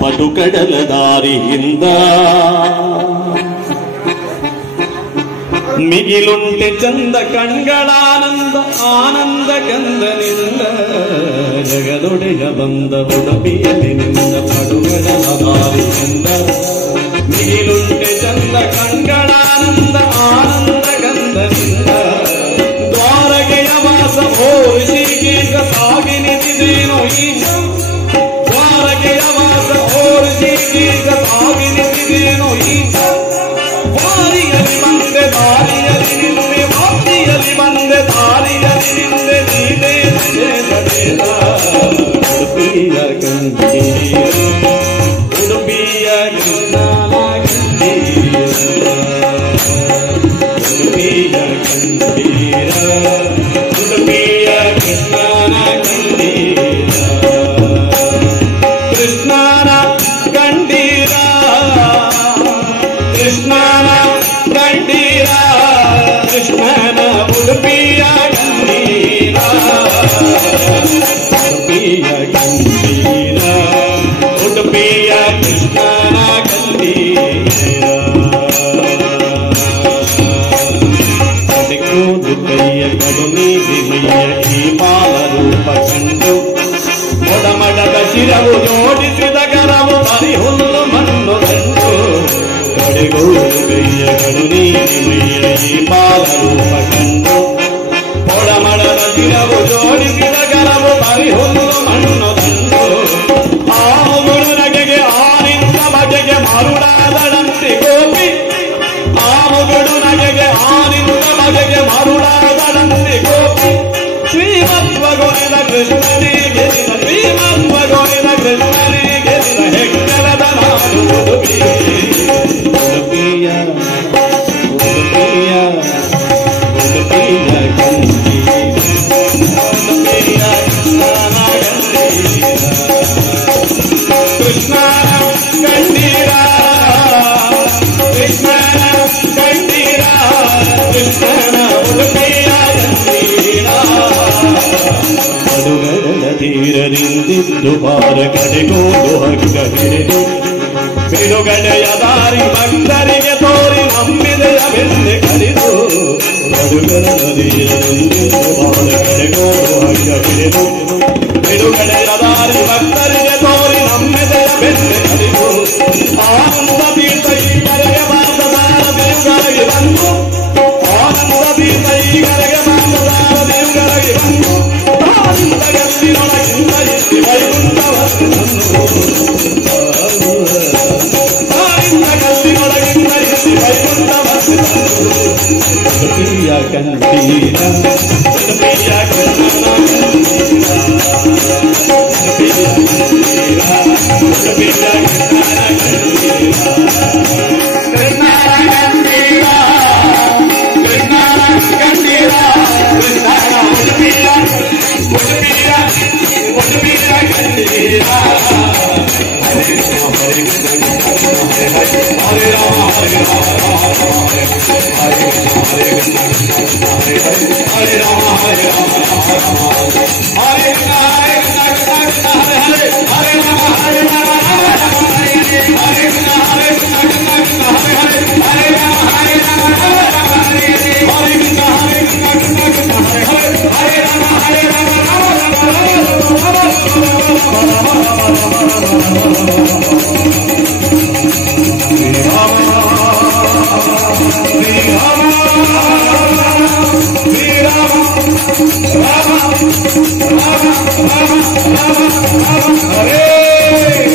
ಪಟುಕಡಲ ದಾರಿಯಿಂದ ಮಿಗಿಲುಂಟೆ ಚಂದ ಕಣ್ಗಳಾನಂದ ಆನಂದ ಕಂದನಿಂದ ಜಗದೊಡೆಯ ಬಂದ ಉಡುಪಿಯಲ್ಲಿ ನಿಂದ ಪಟುಕಡಲ ದಾರಿಯಿಂದ ಮಿಗಿಲುಂಟೆ ಚಂದ ಕಣ್ಗಳಾನಂದ ಆನಂದ ಕಂದನಿಂದ ದ್ವಾರಗೆಯ ವಾಸ ಓರಿಸಿಗೀಗ ಸಾಗಿ ನಿಂತಿದೇನೋ ಈಗ ದ್ವಾರಗೆಯ ವಾಸ ಓರಿಸಿಗೀಗ ಸಾಗಿ ನಿಂತಿದೇನೋ ಈಗ ವಾರಿಯಲ್ಲಿ ಬಂದೆ ದಾರಿಯಲ್ಲಿ ನಿಂದೆ ವಾರಿಯಲ್ಲಿ ಬಂದೆ ದಾರಿಯಲ್ಲಿ ನಿಂದೆ ನೀನೇ ದೇವ ಉಡುಪಿಯ ಕಂದೀರ ಉಡುಪಿಯ ಕೃಷ್ಣನ ಕಂದೀರ ಉಡುಪಿಯ ಕಂದೀರ ಉಡುಪಿಯ ಕೃಷ್ಣನ ಕಂದೀರ ಕೃಷ್ಣನ ಕಂದೀರ ಕೃಷ್ಣನ ಕಂದೀರ ಕೃಷ್ಣನ ಉಡುಪಿಯ ಕಂದೀರ ಉಡುಪಿಯ ಕಂದೀರ ಉಡುಪಿಯ ಕೃಷ್ಣನ ಕಂದೀರ ಕಡೆಗೋದು ಕೈಯ ಕಡುಮಿ ಬಿಮಯ್ಯ ಈ ಬಾಲ ರೂಪ ಕಂಡು ಮೊಡಮಡದ ಶಿರವು ಜೋಡಿಸಿದ ಕರವು ಪರಿಹುಲ್ಲು ಮಣ್ಣು ಕಂಡು ಕಡೆಗೋದು ಕೈಯ ಕಡುಮಿ ಬಿಮಯ್ಯ ಈ ಬಾಲ ರೂಪ ಕಂಡು ಮೊಡಮಡದ ಶಿರವು ಜೋಡಿಸಿದ ಕರವು ಪರಿಹುಲ್ಲು ಮಣ್ಣು ಕಂಡು ಆ ಮುಗುಳು ನಗೆಗೆ ಆನಿಂದ ಬಗೆಗೆ ಮರುಳಾದಳಂತೆ ಗೋಪಿ ಆ ಮುಗುಳು ನಗೆಗೆ ಆನಿಂದ ಬಗೆಗೆ ಮರುಳಾದಳಂತೆ ಗೋಪಿ ಶ್ರೀಮತ್ವಗೊಳಿದ ಕೃಷ್ಣನಿಗೆ ಶ್ರೀಮತ್ವಗೊಳಿದ ಕೃಷ್ಣನಿಗೆ ಹೆಗ್ಗರದ ನಾಡು ಉಡುಪಿ ಉಡುಪಿಯ ಉಡುಪಿಯ ಉಡುಪಿಯ ಕಂದೀರ ಉಡುಪಿಯ ಕೃಷ್ಣನ ಕಂದೀರ ಕೃಷ್ಣನ ಕಂದೀರ ಕೃಷ್ಣನ ಉಡುಪಿಯ ಕಂದೀರ ಪಡುಗಡಲ ತೀರದಿಂದಿದ್ದು ಬಾರ ಕಡೆಗೋದು ಹಗ್ಗ ಹಿಡಿದು ಬಿಡುಗಡೆಯ ದಾರಿ ಭಕ್ತರಿಗೆ ತೋರಿ ನಂಬಿದೆಯ ಬೆಂದೆ ಕಡಿದು ಪಡುಗಡಲ ತೀರದಿಂದಿದ್ದು ಬಾರ ಕಡೆಗೋದು ಹಗ್ಗ ಹಿಡಿದು ಬಿಡುಗಡೆಯ ದಾರಿ ಭಕ್ತರಿಗೆ ತೋರಿ ನಂಬಿದೆಯ ಬೆಂದೆ ಕಡಿದು ಆನಂದ ತೀರ್ಥ ಈಗರೆಗೆ ಮಾತದಾರ ದೇವಗಳಿಗೆ ಬಂದು ಆನಂದ ತೀರ್ಥ ಈಗರೆಗೆ ಮಾತದಾರ ದೇವಗಳಿಗೆ ಬಂದು ಆನಂದ ಗಲ್ಲಿನೊಳಗಿಂದ ಇಲ್ಲಿ ವೈಕುಂಠವನ್ನು ಆನಂದ ಗಲ್ಲಿನೊಳಗಿಂದ ಇಲ್ಲಿ ವೈಕುಂಠವನ್ನು ಉಡುಪಿಯ ಕಂದೀರ ಉಡುಪಿಯ ಕೃಷ್ಣನ ಕಂದೀರ ಉಡುಪಿಯ ಕಂದೀರ ಉಡುಪಿಯ ಕೃಷ್ಣನ ಕಂದೀರ ಕೃಷ್ಣನ ಕಂದೀರ ಕೃಷ್ಣನ ಕಂದೀರ ಕೃಷ್ಣನ ಉಡುಪಿಯ ಉಡುಪಿಯ ಉಡುಪಿಯ ಕಂದೀರ ಹರೇ ರಾಮ ಹರೇ ರಾಮ ಹರೇ ರಾಮ ಹರೇ ರಾಮ ಹರೇ ರಾಮ ಹರೇ Hare